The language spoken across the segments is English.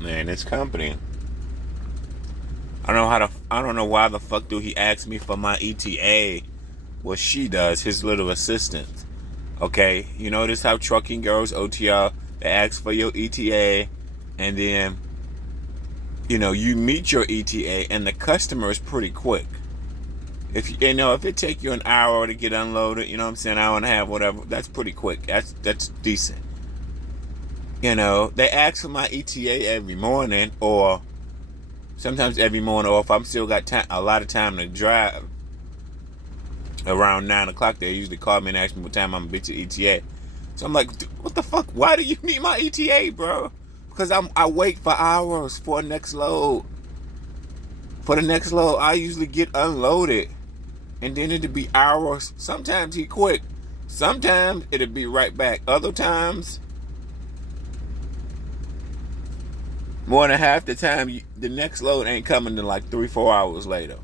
Man, this company. I don't know why the fuck do he ask me for my ETA? What she does, his little assistant. Okay, you notice how trucking girls, OTR, they ask for your ETA, and then you meet your ETA, and the customer is pretty quick. If it take you an hour to get unloaded, you know what I'm saying, hour and a half, whatever, that's pretty quick. That's decent. They ask for my ETA every morning, or sometimes every morning, or if I'm still got a lot of time to drive, around 9 o'clock, they usually call me and ask me what time I'm gonna be to ETA. So I'm like, what the fuck? Why do you need my ETA, bro? Because I wait for hours for the next load. For the next load, I usually get unloaded, and then it'll be hours. Sometimes he quick. Sometimes it'll be right back. Other times, more than half the time, the next load ain't coming to like 3-4 hours later.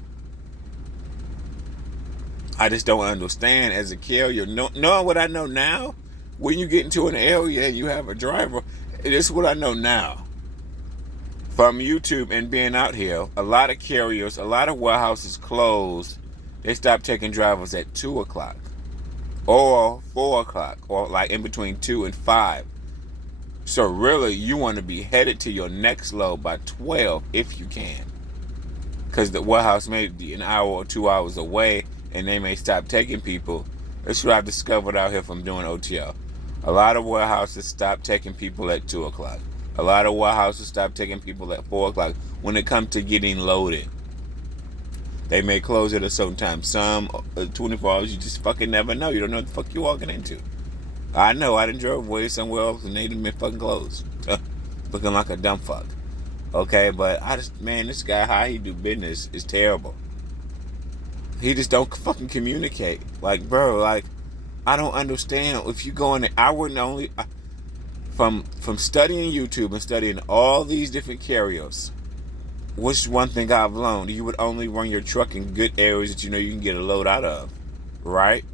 I just don't understand as a carrier. Knowing what I know now, when you get into an area and you have a driver, this is what I know now. From YouTube and being out here, a lot of carriers, a lot of warehouses closed. They stopped taking drivers at 2 o'clock or 4 o'clock, or like in between 2 and 5. So really, you want to be headed to your next load by 12 if you can. Because the warehouse may be an hour or 2 hours away, and they may stop taking people. That's what I've discovered out here from doing OTL. A lot of warehouses stop taking people at 2 o'clock. A lot of warehouses stop taking people at 4 o'clock when it comes to getting loaded. They may close at a certain time. Some 24 hours, you just fucking never know. You don't know what the fuck you're walking into. I know, I done drove way somewhere else and they done been fucking closed. Looking like a dumb fuck. Okay, but this guy, how he do business is terrible. He just don't fucking communicate. Like, bro, I don't understand. If you go in there, I wouldn't only... From studying YouTube and studying all these different carriers, what's one thing I've learned? You would only run your truck in good areas that you can get a load out of. Right.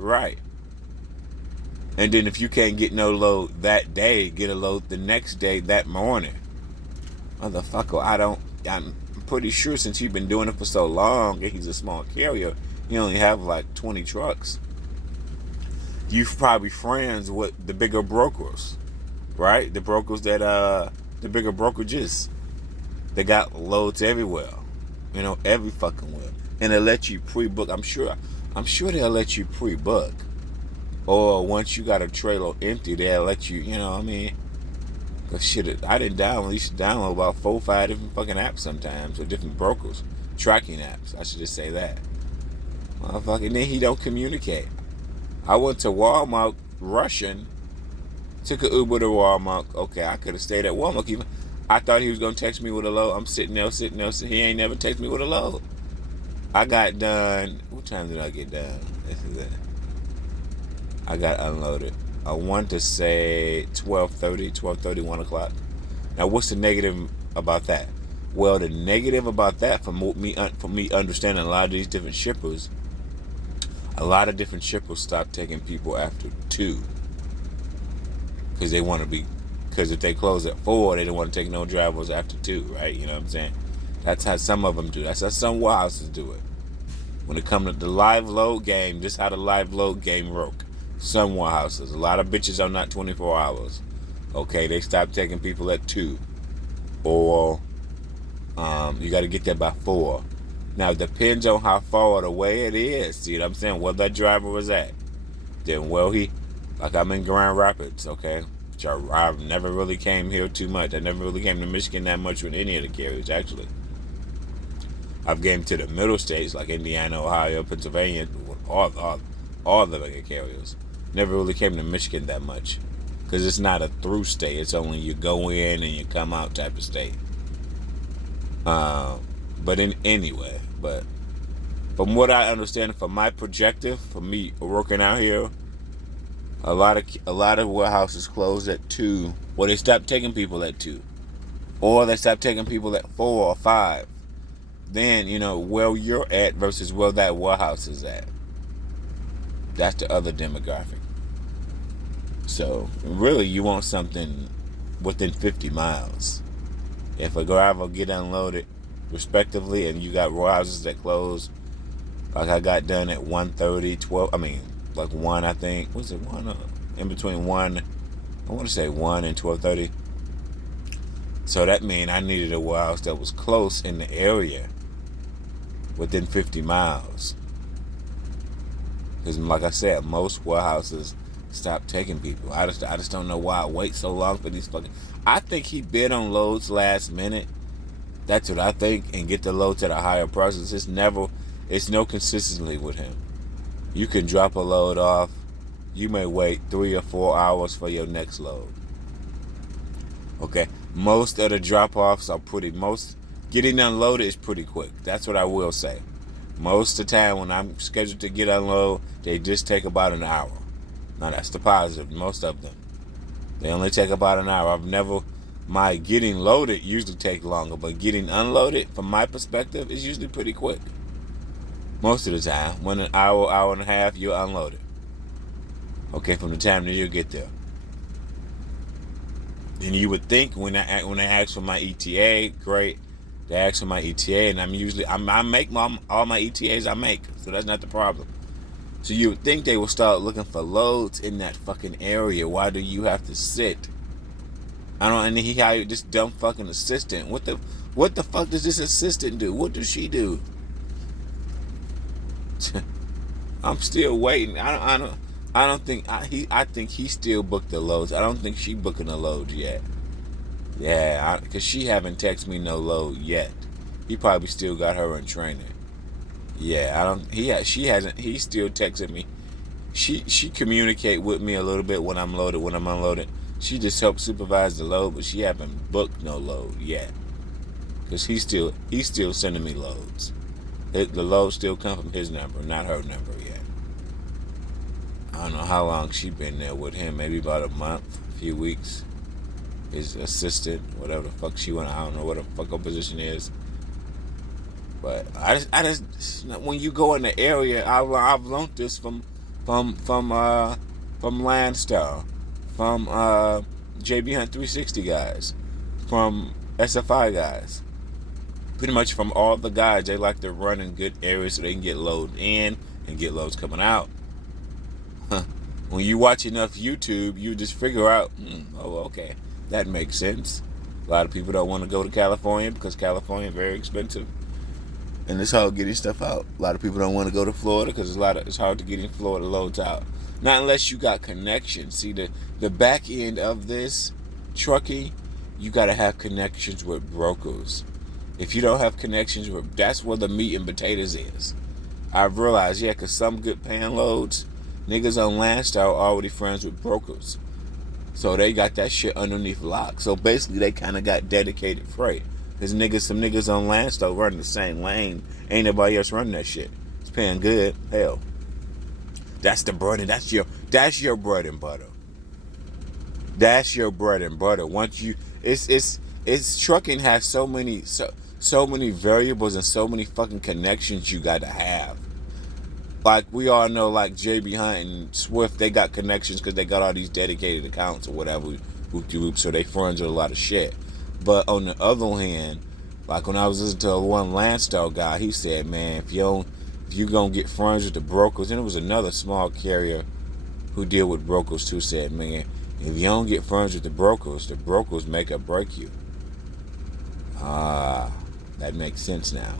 And then if you can't get no load that day, get a load the next day, that morning. Motherfucker, I'm pretty sure since he's been doing it for so long and he's a small carrier, he only have like 20 trucks. You're probably friends with the bigger brokers, right? The brokers the bigger brokerages. They got loads everywhere, every fucking where. And they'll let you pre-book. I'm sure they'll let you pre-book. Or once you got a trailer empty, they'll let you, Cause shit, used to download about 4 or 5 different fucking apps sometimes, or different brokers, tracking apps. I should just say that. Motherfucker, then he don't communicate. I went to Walmart rushing, took an Uber to Walmart. Okay, I could have stayed at Walmart even. I thought he was gonna text me with a load. I'm sitting there. He ain't never text me with a load. I got done. What time did I get done? This is it. I got unloaded. I want to say 12:30, 1 o'clock. Now, what's the negative about that? Well, the negative about that, for me understanding a lot of these different shippers, stop taking people after 2. Because they want to be, because if they close at 4, they don't want to take no drivers after 2, right? You know what I'm saying? That's how some of them do. That's how some warehouses do it. When it comes to the live load game, this is how the live load game work. Some warehouses, a lot of bitches are not 24 hours. Okay, they stop taking people at 2. Or you got to get there by 4. Now, it depends on how far away it is. See what I'm saying? Where that driver was at. Then, like I'm in Grand Rapids, okay? Which I never really came here too much. I never really came to Michigan that much with any of the carriers, actually. I've came to the middle states, like Indiana, Ohio, Pennsylvania, all the bigger carriers. Never really came to Michigan that much. Because it's not a through state. It's only you go in and you come out type of state. But from what I understand, from my perspective, for me working out here, a lot of warehouses closed at 2. Well, they stopped taking people at 2, or they stopped taking people at 4 or 5. Then where you're at versus where that warehouse is at. That's the other demographic. So really, you want something within 50 miles. If a driver get unloaded respectively and you got warehouses that close, like I got done at 1:30, 12, I mean, like 1, I think. Was it 1? In between 1, I want to say 1 and 12:30. So that means I needed a warehouse that was close in the area, within 50 miles. Because like I said, most warehouses stop taking people. I just don't know why I wait so long for these fucking... I think he bid on loads last minute. That's what I think. And get the loads at a higher price. It's no consistency with him. You can drop a load off. You may wait 3 or 4 hours for your next load. Okay? Most of the drop-offs are getting unloaded is pretty quick. That's what I will say. Most of the time when I'm scheduled to get unloaded, they just take about an hour. Now that's the positive. Most of them. They only take about an hour. My getting loaded usually take longer, but getting unloaded, from my perspective, is usually pretty quick. Most of the time. When an hour and a half, you're unloaded. Okay, from the time that you get there. And you would think when they ask for my ETA, great. They ask for my ETA, and I make all my ETAs I make, so that's not the problem. So you would think they will start looking for loads in that fucking area. Why do you have to sit? And he hired this dumb fucking assistant. What the fuck does this assistant do? What does she do? I'm still waiting. I think he still booked the loads. I don't think she booking the loads yet. Yeah, because she haven't texted me no load yet. He probably still got her in training. Yeah, she hasn't. He still texted me. She communicate with me a little bit when I'm loaded, when I'm unloaded. She just helps supervise the load, but she haven't booked no load yet. Because he's still sending me loads. The loads still come from his number, not her number yet. I don't know how long she been there with him. Maybe about a month, a few weeks. His assistant, whatever the fuck she went. I don't know what the fuck her position is. But I just when you go in the area, I've learned this from Landstar, from JB Hunt 360 guys, from SFI guys. Pretty much from all the guys, they like to run in good areas so they can get loads in and get loads coming out. When you watch enough YouTube, you just figure out, oh, okay, that makes sense. A lot of people don't want to go to California because California is very expensive. And it's hard getting stuff out. A lot of people don't want to go to Florida because it's hard to get in Florida loads out. Not unless you got connections. See, the back end of this trucking, you got to have connections with brokers. If you don't have connections with, that's where the meat and potatoes is. I've realized, because some good paying loads, niggas on Landstar are already friends with brokers. So they got that shit underneath lock. So basically they kind of got dedicated freight. Because some niggas on Landstar running the same lane. Ain't nobody else running that shit. It's paying good. Hell. That's the bread and that's your bread and butter. That's your bread and butter. Once you it's trucking has so many variables and so many fucking connections you gotta have. Like we all know, like JB Hunt and Swift, they got connections because they got all these dedicated accounts or whatever, so they friends with a lot of shit. But on the other hand, like when I was listening to one Landstar guy, he said, man, if you gonna get friends with the brokers, and it was another small carrier who deal with brokers too, said, man, if you don't get friends with the brokers make or break you. That makes sense now.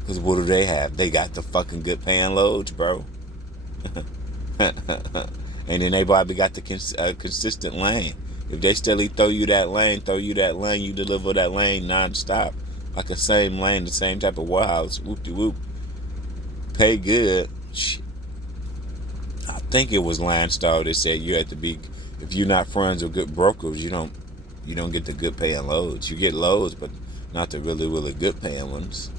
Because what do they have? They got the fucking good paying loads, bro. And then they probably got the consistent lane. If they steadily throw you that lane, you deliver that lane non-stop. Like the same lane, the same type of warehouse. Whoop-de-whoop. Pay good. Shit. I think it was Landstar that said you had to be, if you're not friends with good brokers, you don't get the good paying loads. You get loads, but not the really, really good paying ones.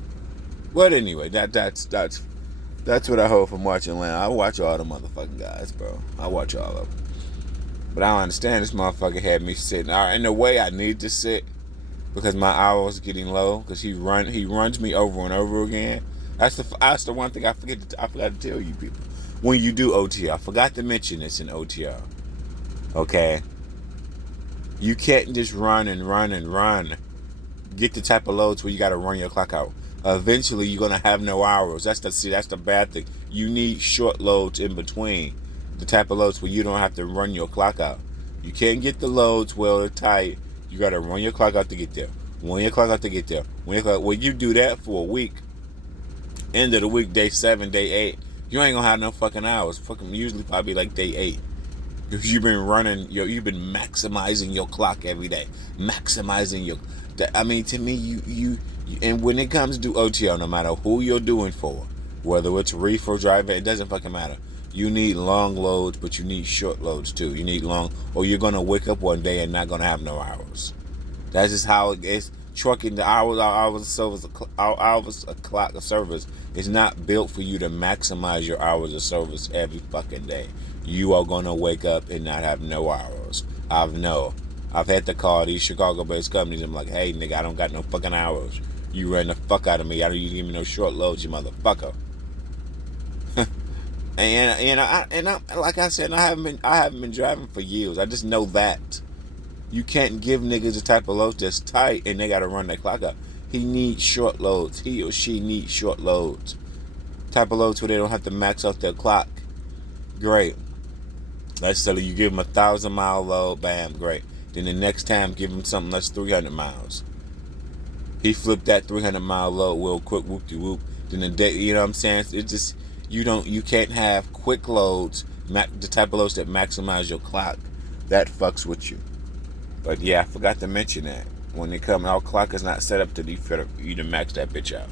But anyway, that's what I hope from watching Land. I watch all the motherfucking guys, bro. I watch all of them. But I don't understand, this motherfucker had me sitting. All right, in the way I need to sit, because my hour was getting low, because he runs me over and over again. That's the one thing I forgot to tell you people. When you do OTR, I forgot to mention this in OTR. Okay? You can't just run and run and run. Get the type of loads where you got to run your clock out. Eventually, you're gonna have no hours. That's the bad thing. You need short loads in between. The type of loads where you don't have to run your clock out. You can't get the loads where they're tight. You got to run your clock out to get there. Run your clock out to get there. When you do that for a week, end of the week, day 7, day 8, you ain't gonna have no fucking hours. Fucking usually probably like day 8. Because you've been running, you've been maximizing your clock every day. Maximizing your, I mean, to me, you and when it comes to OTO, no matter who you're doing for, whether it's reefer driver, it doesn't fucking matter. You need long loads, but you need short loads too. You need long, or you're gonna wake up one day and not gonna have no hours. That's just how it is. Trucking, the hours of service, hours of clock of service is not built for you to maximize your hours of service every fucking day. You are gonna wake up and not have no hours. I've had to call these Chicago-based companies. I'm like, hey nigga, I don't got no fucking hours. You ran the fuck out of me. I don't even give me no short loads, you motherfucker. and like I said, I haven't been driving for years. I just know that. You can't give niggas the type of loads that's tight and they gotta run their clock up. He needs short loads. He or she needs short loads. Type of loads where they don't have to max out their clock. Great. Let's say you give them 1,000-mile load, bam, great. Then the next time give him something that's 300 miles. He flipped that 300-mile load real quick, whoop-de-whoop. Then the day, you know what I'm saying? It's just, you can't have quick loads, the type of loads that maximize your clock. That fucks with you. But yeah, I forgot to mention that. When they come, our clock is not set up to you to max that bitch out.